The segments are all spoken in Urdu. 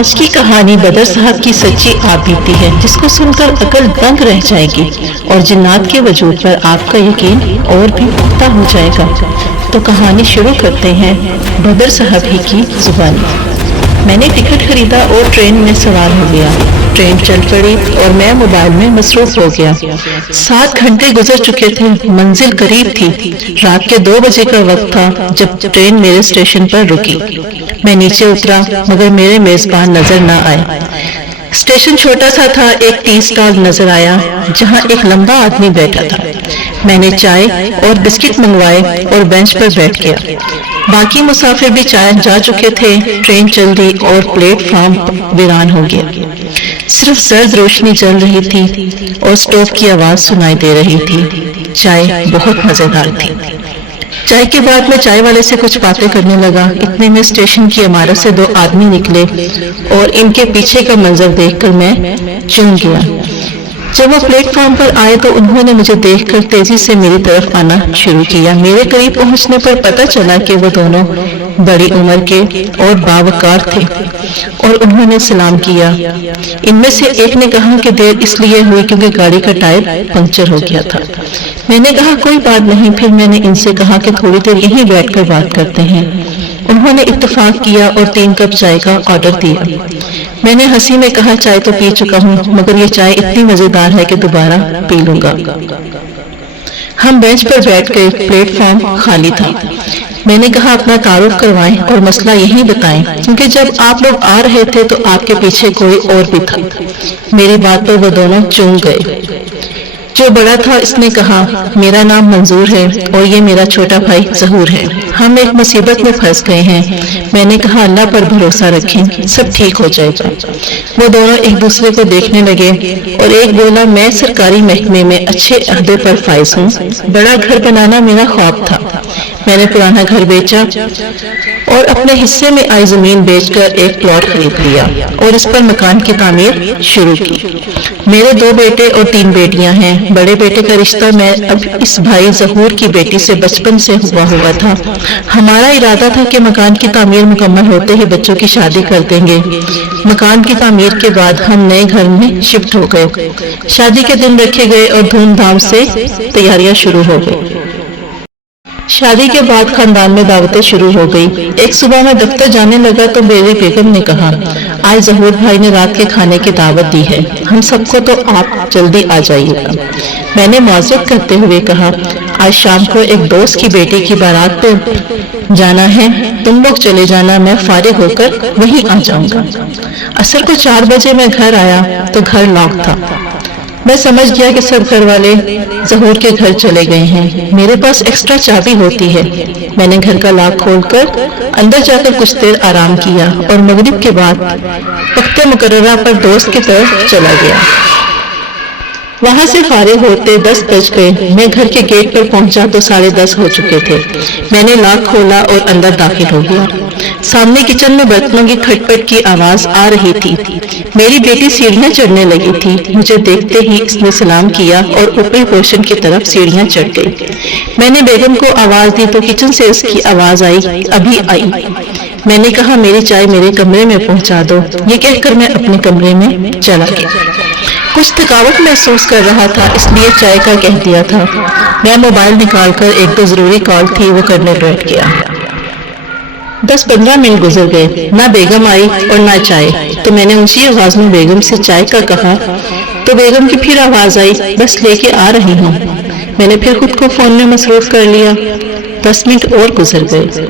آج کی کہانی بدر صاحب کی سچی آپ بیتی ہے، جس کو سن کر عقل دنگ رہ جائے گی اور جنات کے وجود پر آپ کا یقین اور بھی پختہ ہو جائے گا۔ تو کہانی شروع کرتے ہیں بدر صاحب ہی کی زبانی۔ میں نے ٹکٹ خریدا اور ٹرین میں سوار ہو گیا۔ ٹرین چل پڑی اور میں موبائل میں مصروف ہو گیا۔ 7 گھنٹے گزر چکے تھے، منزل قریب تھی۔ رات کے 2 بجے کا وقت تھا جب ٹرین میرے اسٹیشن پر رکی۔ میں نیچے اترا مگر میرے میزبان نظر نہ آئے۔ اسٹیشن چھوٹا سا تھا، ایک ٹی اسٹال نظر آیا جہاں ایک لمبا آدمی بیٹھا تھا۔ میں نے چائے اور بسکٹ منگوائے اور بینچ پر بیٹھ گیا۔ باقی مسافر بھی چائے جا چکے تھے۔ ٹرین چل دی اور پلیٹ فارم ویران ہو گیا۔ صرف زرد روشنی جل رہی تھی اور اسٹوو کی آواز سنائی دے رہی تھی۔ چائے بہت مزیدار تھی۔ چائے کے بعد میں چائے والے سے کچھ باتیں کرنے لگا۔ اتنے میں اسٹیشن کی عمارت سے 2 آدمی نکلے اور ان کے پیچھے کا منظر دیکھ کر میں چونک گیا۔ جب وہ پلیٹ فارم پر آئے تو انہوں نے مجھے دیکھ کر تیزی سے میری طرف آنا شروع کیا۔ میرے قریب پہنچنے پر پتہ چلا کہ وہ دونوں بڑی عمر کے اور باوقار تھے اور انہوں نے سلام کیا۔ ان میں سے ایک نے کہا کہ دیر اس لیے ہوئی کیونکہ گاڑی کا ٹائر پنکچر ہو گیا تھا۔ میں نے کہا کوئی بات نہیں۔ پھر میں نے ان سے کہا کہ تھوڑی دیر یہیں بیٹھ کر بات کرتے ہیں۔ انہوں نے اتفاق کیا اور 3 کپ چائے کا آرڈر دیا۔ میں نے ہنسی میں کہا چائے تو پی چکا ہوں مگر یہ چائے اتنی مزیدار ہے کہ دوبارہ پی لوں گا۔ ہم بینچ پر بیٹھ گئے۔ پلیٹ فارم خالی تھا۔ میں نے کہا اپنا تعارف کروائیں اور مسئلہ یہی بتائیں کیونکہ جب آپ لوگ آ رہے تھے تو آپ کے پیچھے کوئی اور بھی تھا۔ میری بات پر وہ دونوں چونک گئے۔ جو بڑا تھا اس نے کہا میرا نام منظور ہے اور یہ میرا چھوٹا بھائی ظہور ہے۔ ہم ایک مصیبت میں پھنس گئے ہیں۔ میں نے کہا اللہ پر بھروسہ رکھیں، سب ٹھیک ہو جائے گا۔ وہ دونوں ایک دوسرے کو دیکھنے لگے اور ایک بولا میں سرکاری محکمے میں اچھے عہدے پر فائز ہوں۔ بڑا گھر بنانا میرا خواب تھا۔ میں نے پرانا گھر بیچا اور اپنے حصے میں آئی زمین بیچ کر ایک پلاٹ خرید لیا اور اس پر مکان کی تعمیر شروع کی۔ میرے 2 بیٹے اور 3 بیٹیاں ہیں۔ بڑے بیٹے کا رشتہ میں اب اس بھائی ظہور کی بیٹی سے بچپن سے ہوا تھا۔ ہمارا ارادہ تھا کہ مکان کی تعمیر مکمل ہوتے ہی بچوں کی شادی کر دیں گے۔ مکان کی تعمیر کے بعد ہم نئے گھر میں شفٹ ہو گئے۔ شادی کے دن رکھے گئے اور دھوم دھام سے تیاریاں شروع ہو گئی۔ شادی کے بعد خاندان میں دعوتیں شروع ہو گئی۔ ایک صبح میں دفتر جانے لگا تو میری بیگم نے کہا آج ظہور بھائی نے رات کے کھانے کی دعوت دی ہے، ہم سب کو تو آپ جلدی آ جائیے گا۔ میں نے معذرت کرتے ہوئے کہا آج شام کو ایک دوست کی بیٹی کی بارات پہ جانا ہے، تم لوگ چلے جانا، میں فارغ ہو کر وہیں آ جاؤں گا۔ عصر کو 4 بجے میں گھر آیا تو گھر لاک تھا۔ میں سمجھ گیا کہ سب گھر والے ظہور کے گھر چلے گئے ہیں۔ میرے پاس ایکسٹرا چابی ہوتی ہے۔ میں نے گھر کا لاک کھول کر اندر جا کر کچھ دیر آرام کیا اور مغرب کے بعد وقت مقررہ پر دوست کی طرف چلا گیا۔ وہاں سے فارغ ہوتے 10 بج گئے۔ میں گھر کے گیٹ پر پہنچا تو 10:30 ہو چکے تھے۔ میں نے لاک کھولا اور اندر داخل ہو گیا۔ سامنے کچن میں برتنوں کی کھٹ پٹ کی آواز آ رہی تھی۔ میری بیٹی سیڑھیاں چڑھنے لگی تھی۔ مجھے دیکھتے ہی اس نے سلام کیا اور اوپری پورشن کی طرف سیڑھیاں چڑھ گئی۔ میں نے بیگم کو آواز دی تو کچن سے اس کی آواز آئی ابھی آئی۔ میں نے کہا میری چائے میرے کمرے میں پہنچا دو۔ یہ کہہ کر میں اپنے کمرے میں چلا گیا۔ کچھ تھکاوٹ محسوس کر رہا تھا اس لیے چائے کا کہہ دیا تھا۔ میں موبائل نکال کر 1-2 ضروری کال تھی وہ کرنے بیٹھ گیا۔ 10-15 منٹ گزر گئے، نہ بیگم آئی اور نہ چائے، تو میں نے اونچی آواز میں بیگم سے چائے کا کہا تو بیگم کی پھر آواز آئی بس لے کے آ رہی ہوں۔ میں نے پھر خود کو فون میں مصروف کر لیا۔ 10 منٹ اور گزر گئے۔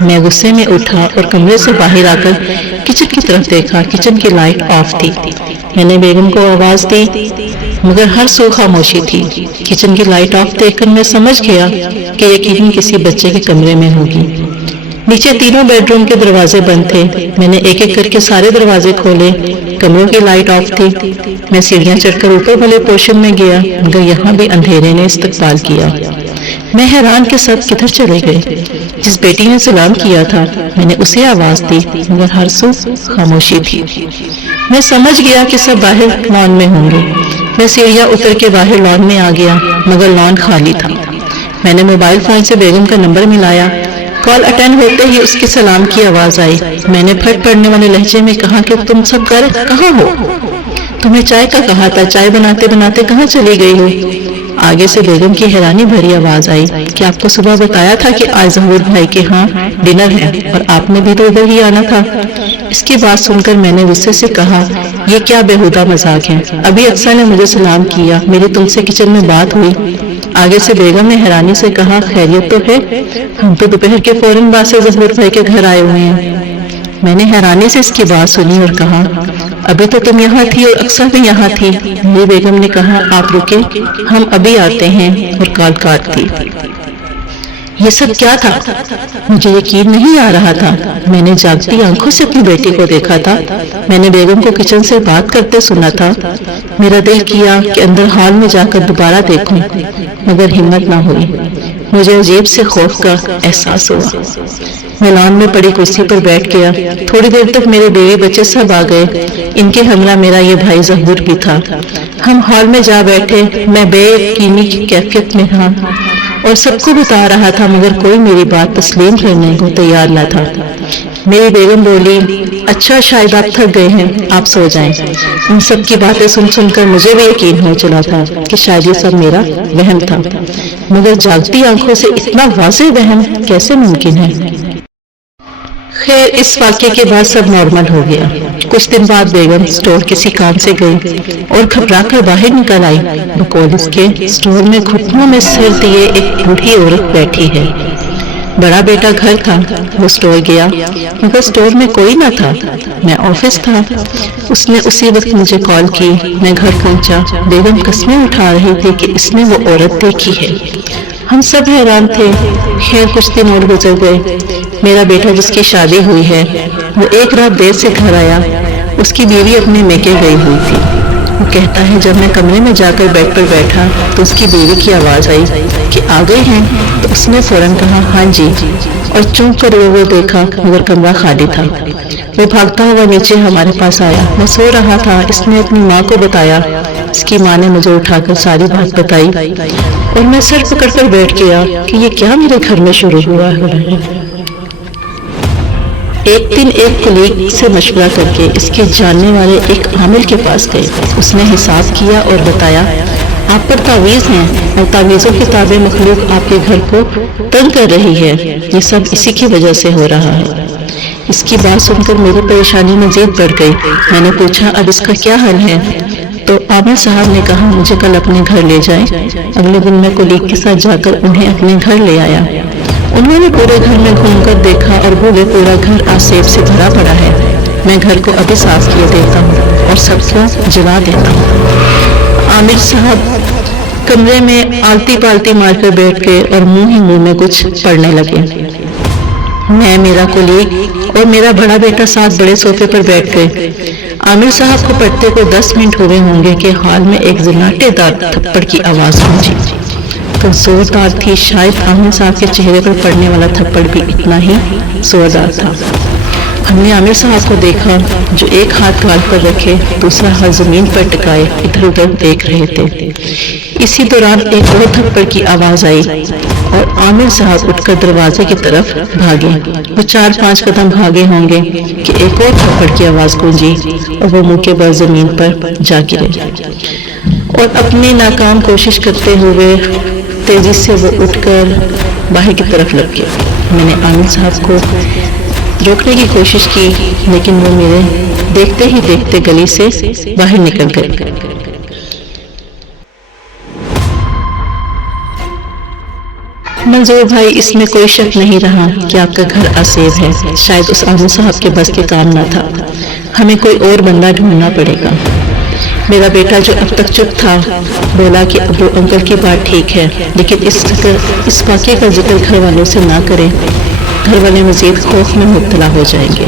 میں غصے میں اٹھا اور کمرے سے باہر آ کر کچن کی طرف دیکھا۔ کچن کی لائٹ آف تھی۔ میں نے بیگم کو آواز دی مگر ہر سو خاموشی تھی۔ کچن کی لائٹ آف دیکھ کر میں سمجھ گیا کہ یقیناً کسی بچے کے کمرے میں ہوگی۔ نیچے تینوں بیڈ روم کے دروازے بند تھے۔ میں نے ایک ایک کر کے سارے دروازے کھولے۔ کمروں کی لائٹ آف تھی۔ میں سیڑھیاں چڑھ کر اوپر والے پورشن میں گیا مگر یہاں بھی اندھیرے نے استقبال کیا۔ میں حیران کے ساتھ کدھر چلے گئے؟ جس بیٹی نے سلام کیا تھا میں نے اسے آواز دی مگر ہر سو خاموشی تھی۔ میں سمجھ گیا کہ سب باہر لان میں ہوں گے۔ میں سیڑھیاں اتر کے باہر لان میں آ گیا مگر لان خالی تھا۔ میں نے موبائل فون سے بیگم کا نمبر ملایا۔ کال اٹینڈ ہوتے ہی اس کے سلام کی آواز آئی۔ میں نے پھٹ پڑنے والے لہجے میں کہا کہ تم سب کہاں ہو؟ تمہیں چائے کا کہا تھا، چائے بناتے بناتے کہاں چلی گئی ہو؟ آگے سے بیگم کی حیرانی بھری آواز آئی کہ آپ کو صبح بتایا تھا کہ آج ظہور بھائی کے ہاں ڈنر ہے اور آپ نے بھی تو ادھر ہی آنا تھا۔ اس کی بات سن کر میں نے غصے سے کہا، یہ کیا بےہودہ مذاق ہے؟ ابھی اکثر نے مجھے سلام کیا، میری تم سے کچن میں بات ہوئی۔ آگے سے بیگم نے حیرانی سے کہا، خیریت تو ہے؟ ہم تو دوپہر کے فوراً بعد سے ظہور بھائی کے گھر آئے ہوئے ہیں۔ میں نے حیرانی سے اس کی بات سنی اور کہا، ابھی تو تم یہاں تھی اور اکثر بھی یہاں تھی۔ میری بیگم نے کہا، آپ رکے، ہم ابھی آتے ہیں، اور کال کاٹ دی۔ یہ سب کیا تھا؟ مجھے یقین نہیں آ رہا تھا۔ میں نے جاگتی آنکھوں سے اپنی بیٹی کو دیکھا تھا، میں نے بیگم کو کچن سے بات کرتے سنا تھا۔ میرا دل کیا کہ اندر ہال میں جا کر دوبارہ دیکھوں، مگر ہمت نہ ہوئی۔ مجھے عجیب سے خوف کا احساس ہوا۔ میں لان میں پڑی کرسی پر بیٹھ گیا۔ تھوڑی دیر تک میرے بیوی بچے سب آ گئے، ان کے ہمراہ میرا یہ بھائی ظہور بھی تھا۔ ہم ہال میں جا بیٹھے، میں بے یقینی کی کیفیت میں تھا اور سب کو بتا رہا تھا، مگر کوئی میری بات تسلیم کرنے کو تیار نہ تھا۔ میری بیگم بولی، اچھا شاید آپ تھک گئے ہیں، آپ سو جائیں۔ ان سب کی باتیں سن کر مجھے بھی یقین ہو چلا تھا کہ شاید یہ سب میرا وہم تھا، مگر جاگتی آنکھوں سے اتنا واضح وہم کیسے ممکن ہے؟ خیر، اس واقعے کے بعد سب نارمل ہو گیا۔ کچھ دن بعد بیگم اسٹور کسی کام سے گئی اور گھبرا کر باہر نکل آئی۔ بقول اس کے اسٹور میں گھٹنوں میں سر دیے ایک بوڑھی عورت بیٹھی ہے۔ بڑا بیٹا گھر تھا، وہ اسٹور گیا، مگر اسٹور میں کوئی نہ تھا۔ میں آفس تھا، اس نے اسی وقت مجھے کال کی۔ میں گھر پہنچا، بیگم قسمیں اٹھا رہی تھی کہ اس نے وہ عورت دیکھی ہے۔ ہم سب حیران تھے۔ خیر، کچھ دن اور گزر گئے۔ میرا بیٹا جس کی شادی ہوئی ہے، وہ ایک رات دیر سے گھر آیا۔ اس کی بیوی اپنے میکے گئی ہوئی تھی۔ وہ کہتا ہے، جب میں کمرے میں جا کر بیڈ پر بیٹھا تو اس کی بیوی کی آواز آئی کہ آ گئے ہیں، تو اس نے فوراً کہا ہاں جی، اور چونک کر وہ دیکھا مگر کمرہ خالی تھا۔ وہ بھاگتا ہوا نیچے ہمارے پاس آیا۔ میں سو رہا تھا، اس نے اپنی ماں کو بتایا۔ اس کی ماں نے مجھے اٹھا کر ساری بات بتائی اور میں سر پکڑ کر بیٹھ گیا کہ یہ کیا میرے گھر میں شروع ہوا ہے۔ ایک دن ایک کلیگ سے مشورہ کر کے اس کے جاننے والے ایک عامل کے پاس گئے۔ اس نے حساب کیا اور بتایا، آپ پر تعویذ ہیں اور تعویذوں کی تابع مخلوق آپ کے گھر کو تنگ کر رہی ہے، یہ سب اسی کی وجہ سے ہو رہا ہے۔ اس کی بات سن کر میری پریشانی مزید بڑھ گئی۔ میں نے پوچھا، اب اس کا کیا حل ہے؟ تو عامل صاحب نے کہا، مجھے کل اپنے گھر لے جائیں۔ اگلے دن میں کلیگ کے ساتھ جا کر انہیں اپنے گھر لے آیا۔ انہوں نے پورے گھر میں گھوم کر دیکھا اور بولے، پورا گھر آسیب سے بھرا پڑا ہے، میں گھر کو ابھی صاف کیے دیتا ہوں اور سب کو جلا دیتا ہوں۔ عامل صاحب کمرے میں آلتی پالتی مار کر بیٹھ گئے اور منہ میں کچھ پڑھنے لگے۔ میں، میرا کلیگ اور میرا بڑا بیٹا ساتھ بڑے صوفے پر بیٹھ گئے۔ عامل صاحب کو پڑھتے کو 10 منٹ ہوئے ہوں گے کہ ہال میں ایک زناٹے دار تھپڑ کی آواز پہنچی۔ تو زوردار تھی، شاید عامل صاحب کے چہرے پر پڑنے والا تھپڑ بھی اتنا ہی زوردار تھا۔ ہم نے عامل صاحب کو دیکھا جو ایک ہاتھ گال پر رکھے دوسرا ہاتھ زمین پر ٹکائے ادھر ادھر دیکھ رہے تھے۔ اسی دوران ایک اور تھپڑ کی آواز آئی اور عامل صاحب اٹھ کر دروازے کی طرف بھاگے۔ وہ 4-5 قدم بھاگے ہوں گے کہ ایک اور تھپڑ کی آواز گونجی اور وہ منہ کے بل زمین پر جا گرے اور اپنی ناکام کوشش کرتے ہوئے تیزی سے وہ اٹھ کر باہر کی طرف لگ گیا۔ میں نے عامل صاحب کو روکنے کی کوشش کی، لیکن وہ میرے دیکھتے ہی دیکھتے گلی سے باہر نکل گئے۔ منظور بھائی، اس میں کوئی شک نہیں رہا کہ آپ کا گھر آسیب ہے۔ شاید اس عامل صاحب کے بس کے کام نہ تھا، ہمیں کوئی اور بندہ ڈھونڈنا پڑے گا۔ میرا بیٹا جو اب تک چپ تھا بولا کہ ابو انکل کی بات ٹھیک ہے، لیکن اس واقعے کا ذکر گھر والوں سے نہ کریں، گھر والے مزید خوف میں مبتلا ہو جائیں گے۔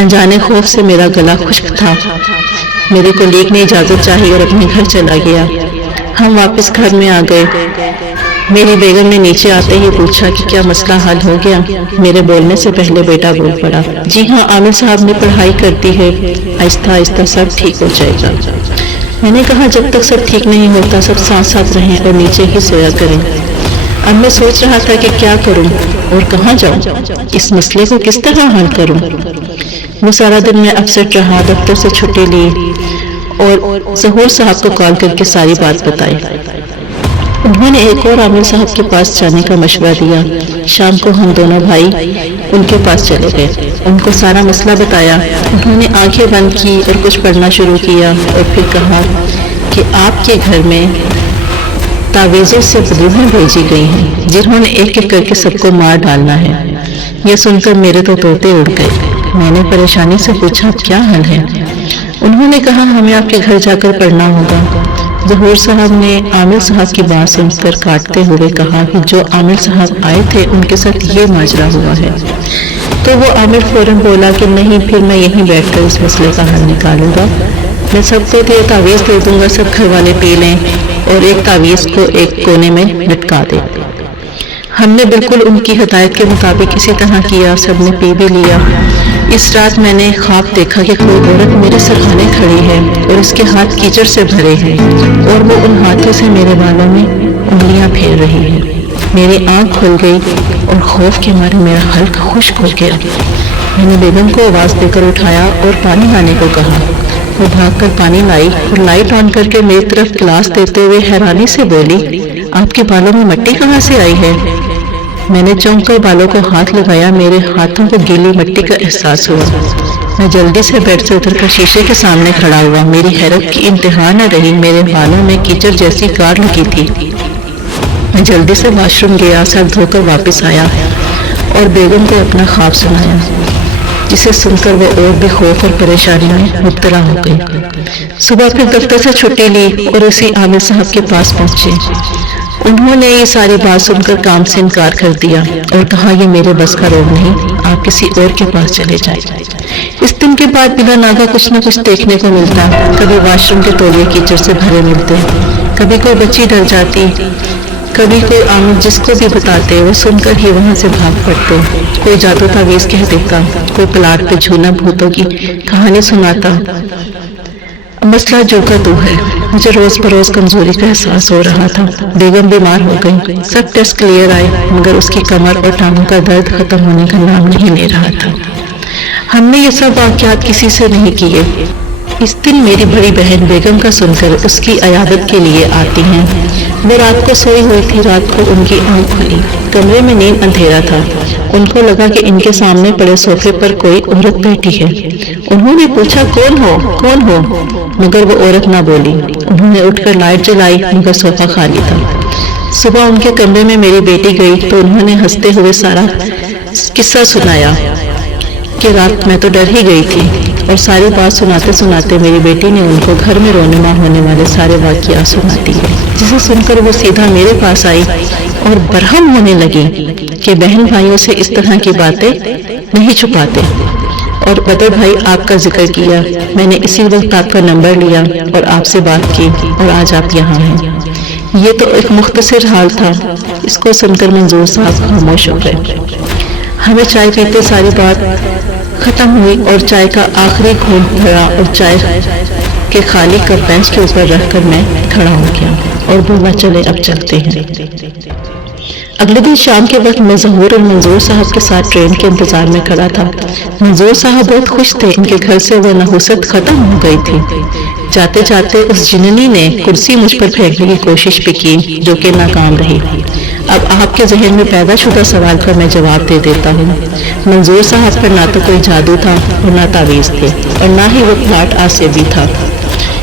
انجانے خوف سے میرا گلا خشک تھا۔ میرے کولیگ نے اجازت چاہی اور اپنے گھر چلا گیا۔ ہم واپس گھر میں آ گئے۔ میری بیگم نے نیچے آتے ہی پوچھا کہ کیا مسئلہ حل ہو گیا؟ میرے بولنے سے پہلے بیٹا بول پڑا، جی ہاں، عامل صاحب نے پڑھائی کر دی ہے، آہستہ آہستہ سب ٹھیک ہو جائے گا۔ میں نے کہا، جب تک سب ٹھیک نہیں ہوتا سب ساتھ ساتھ رہیں اور نیچے ہی سویا کریں۔ اب میں سوچ رہا تھا کہ کیا کروں۔ اور کہاں جاؤں؟ اس مسئلے کو کس طرح حل کروں؟ وہ سارا دن میں اپسیٹ رہا، دفتر سے چھٹی لی اور ظہور صاحب کو کال کر کے ساری بات بتائی۔ انہوں نے ایک اور عامر صاحب کے پاس جانے کا مشورہ دیا۔ شام کو ہم دونوں بھائی ان کے پاس چلے گئے، ان کو سارا مسئلہ بتایا۔ انہوں نے آنکھیں بند کی اور کچھ پڑھنا شروع کیا اور پھر کہا کہ آپ کے گھر میں تعویذوں سے بدوحیں بھیجی گئی ہیں جنہوں نے ایک ایک کر کے سب کو مار ڈالنا ہے۔ یہ سن کر میرے تو طوطے اڑ گئے۔ میں نے پریشانی سے پوچھا اب کیا حل ہے؟ انہوں نے کہا ہمیں آپ کے گھر جا کر پڑھنا ہوگا۔ ظہور صاحب نے عامر صاحب کی بات سن کر کاٹتے ہوئے کہا کہ جو عامر صاحب آئے تھے ان کے ساتھ یہ ماجرا ہوا ہے۔ تو وہ عامر فوراً بولا کہ نہیں، پھر میں یہیں بیٹھ کر اس مسئلے کا حل نکالوں گا۔ میں سب کو یہ تعویذ دے دوں گا، سب گھر والے پی لیں اور ایک تعویذ کو ایک کونے میں لٹکا دیں۔ ہم نے بالکل ان کی ہدایت کے مطابق اسی طرح کیا، سب نے پی بھی لیا۔ اس رات میں نے خواب دیکھا کہ کوئی عورت میرے سرہانے کھڑی ہے اور اس کے ہاتھ کیچڑ سے بھرے ہیں اور وہ ان ہاتھوں سے میرے بالوں میں انگلیاں پھیر رہی ہے۔ میری آنکھ کھل گئی اور خوف کے مارے میرا حلق خشک ہو گیا۔ میں نے بیگم کو آواز دے کر اٹھایا اور پانی لانے کو کہا۔ وہ بھاگ کر پانی لائی اور لائٹ آن کر کے میری طرف گلاس دیتے ہوئے حیرانی سے بولی آپ کے بالوں میں مٹی کہاں سے آئی ہے؟ میں نے چونک کر بالوں کو ہاتھ لگایا، میرے ہاتھوں کو گیلی مٹی کا احساس ہوا۔ میں جلدی سے بیڈ سے اتر کر شیشے کے سامنے کھڑا ہوا۔ میری حیرت کی انتہا نہ رہی، میرے بالوں میں کیچڑ جیسی گاڑ لگی تھی۔ میں جلدی سے واش روم گیا، سر دھو کر واپس آیا اور بیگم کو اپنا خواب سنایا، جسے سن کر وہ اور بھی خوف اور پریشانی میں مبتلا ہو گئی۔ صبح پھر دفتر سے چھٹی لی اور اسی عامر صاحب کے پاس پہنچے۔ انہوں نے یہ ساری بات سن کر کام سے انکار کر دیا اور کہا یہ میرے بس کا روگ نہیں، آپ کسی اور کے پاس چلے جائیں۔ اس دن کے بعد بلا ناغہ کچھ نہ کچھ دیکھنے کو ملتا، کبھی واش روم کے تولیے کیچڑ سے بھرے ملتے، کبھی کوئی بچی ڈر جاتی، کبھی کوئی عامر جس کو بھی بتاتے وہ سن کر ہی وہاں سے بھاگ پڑتے، کوئی جادو تعویذ کہہ دیتا، کوئی پلاٹ پہ جھونا بھوتوں کی کہانی سناتا۔ مسئلہ جو کا تو ہے، مجھے روز بروز کمزوری کا احساس ہو رہا تھا۔ بیگم بیمار ہو گئی، سب ٹیسٹ کلیئر آئے، مگر اس کی کمر اور ٹانگوں کا درد ختم ہونے کا نام نہیں لے رہا تھا۔ ہم نے یہ سب واقعات کسی سے نہیں کیے۔ اس دن میری بڑی بہن بیگم کا سن کر اس کی عیادت کے لیے آتی ہیں۔ وہ رات کو سوئی ہوئی تھی، رات کو ان کی آنکھ کھلی، کمرے میں نیند اندھیرا تھا۔ ان کو لگا کہ ان کے سامنے پڑے صوفے پر کوئی عورت بیٹھی ہے۔ انہوں نے پوچھا کون ہو، مگر وہ عورت نہ بولی۔ انہوں نے اٹھ کر لائٹ جلائی، مگر صوفہ خالی تھا۔ صبح ان کے کمرے میں میری بیٹی گئی تو انہوں نے ہنستے ہوئے سارا قصہ سنایا کہ رات میں تو ڈر ہی گئی تھی، اور ساری بات سناتے سناتے میری بیٹی نے ان کو گھر میں رونما ہونے والے سارے واقعات سنا دیے، جسے سن کر وہ سیدھا میرے پاس آئی اور برہم ہونے لگی کہ بہن بھائیوں سے اس طرح کی باتیں نہیں چھپاتے۔ اور بدر بھائی آپ کا ذکر کیا، میں نے اسی وقت آپ کا نمبر لیا اور آپ سے بات کی، اور آج آپ یہاں ہیں۔ یہ تو ایک مختصر حال تھا۔ اس کو سن کر منظور صاحب خاموش ہو گئے۔ ہمیں چائے پیتے ساری بات ختم ہوئی اور چائے کا آخری گھونٹ بھرا اور چائے کے خالی کپ بینچ کے اوپر رکھ کر میں کھڑا ہو گیا اور بولا چلے اب چلتے ہیں۔ اگلے دن شام کے وقت میں ظہور اور منظور صاحب کے ساتھ ٹرین کے انتظار میں کھڑا تھا۔ منظور صاحب بہت خوش تھے، ان کے گھر سے وہ نحوست ختم ہو گئی تھی۔ جاتے جاتے اس جننی نے کرسی مجھ پر پھینکنے کی کوشش بھی کی، جو کہ ناکام رہی۔ اب آپ کے ذہن میں پیدا شدہ سوال کا میں جواب دے دیتا ہوں۔ منظور صاحب پر نہ تو کوئی جادو تھا اور نہ تعویذ تھے، اور نہ ہی وہ پلاٹ آسیبی تھا۔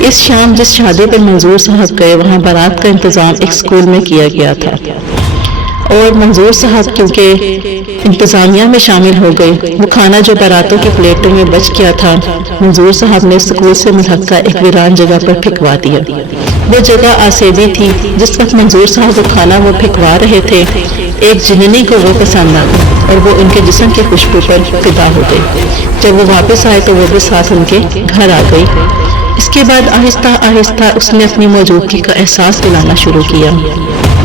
اس شام جس شادی پر منظور صاحب گئے، وہاں بارات کا انتظام ایک اسکول میں کیا گیا تھا، اور منظور صاحب کیونکہ انتظامیہ میں شامل ہو گئے، وہ کھانا جو باراتوں کی پلیٹوں میں بچ گیا تھا، منظور صاحب نے سکول سے ملحقہ ایک ویران جگہ پر پھینکوا دیا۔ وہ جگہ آسیبی تھی۔ جس وقت منظور صاحب وہ کھانا وہ پھینکوا رہے تھے، ایک جننی کو وہ پسند آ گئی اور وہ ان کے جسم کی خوشبو پر فدا ہو گئی۔ جب وہ واپس آئے تو وہ بھی ساتھ ان کے گھر آ گئی۔ اس کے بعد آہستہ آہستہ اس نے اپنی موجودگی کا احساس دلانا شروع کیا۔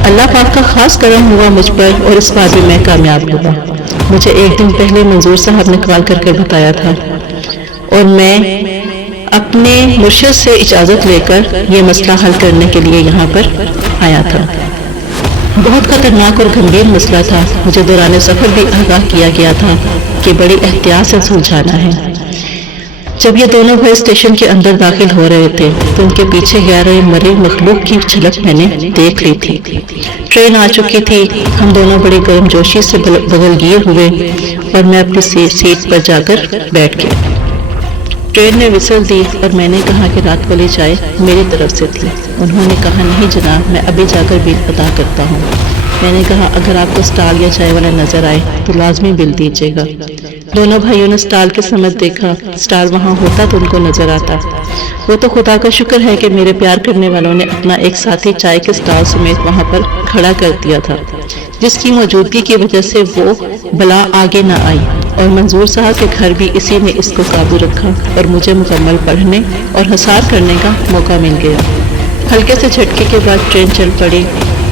اللہ پاک کا خاص کرم ہوا مجھ پر، اور اس بات میں کامیاب ہوا۔ مجھے ایک دن پہلے منظور صاحب نے کال کر کے بتایا تھا، اور میں اپنے مرشد سے اجازت لے کر یہ مسئلہ حل کرنے کے لیے یہاں پر آیا تھا۔ بہت خطرناک اور گھمبیر مسئلہ تھا. مجھے دوران سفر بھی آگاہ کیا گیا تھا کہ بڑی احتیاط سے سلجھانا ہے. جب یہ دونوں بھائی اسٹیشن کے اندر داخل ہو رہے تھے تو ان کے پیچھے گہرے مرے مخلوق کی جھلک میں نے دیکھ لی تھی. ٹرین آ چکی تھی. ہم دونوں بڑی گرم جوشی سے بغل گیر ہوئے اور میں اپنی سیٹ پر جا کر بیٹھ گیا. ٹرین نے وسل دی اور میں نے کہا کہ رات والی چائے میری طرف سے تھی. انہوں نے کہا نہیں جناب، میں ابھی جا کر بل ادا کرتا ہوں. میں نے کہا اگر آپ کو اسٹال یا چائے والا نظر آئے تو لازمی بل دیجیے گا. دونوں بھائیوں نے اسٹال کے سمت دیکھا. اسٹال وہاں ہوتا تو ان کو نظر آتا. وہ تو خدا کا شکر ہے کہ میرے پیار کرنے والوں نے اپنا ایک ساتھی چائے کے اسٹال سمیت وہاں پر کھڑا کر دیا تھا، جس کی موجودگی کی وجہ سے وہ بلا آگے نہ آئی. اور منظور صاحب کے گھر بھی اسی نے اس کو قابو رکھا اور مجھے مکمل پڑھنے اور حصار کرنے کا موقع مل گیا. ہلکے سے جھٹکے کے بعد ٹرین چل پڑی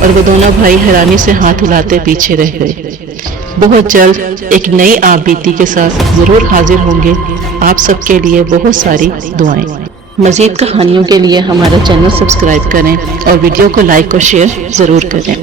اور وہ دونوں بھائی حیرانی سے ہاتھ ہلاتے پیچھے رہ گئے. بہت جلد ایک نئی آپ بیتی کے ساتھ ضرور حاضر ہوں گے. آپ سب کے لیے بہت ساری دعائیں. مزید کہانیوں کے لیے ہمارا چینل سبسکرائب کریں اور ویڈیو کو لائک اور شیئر ضرور کریں.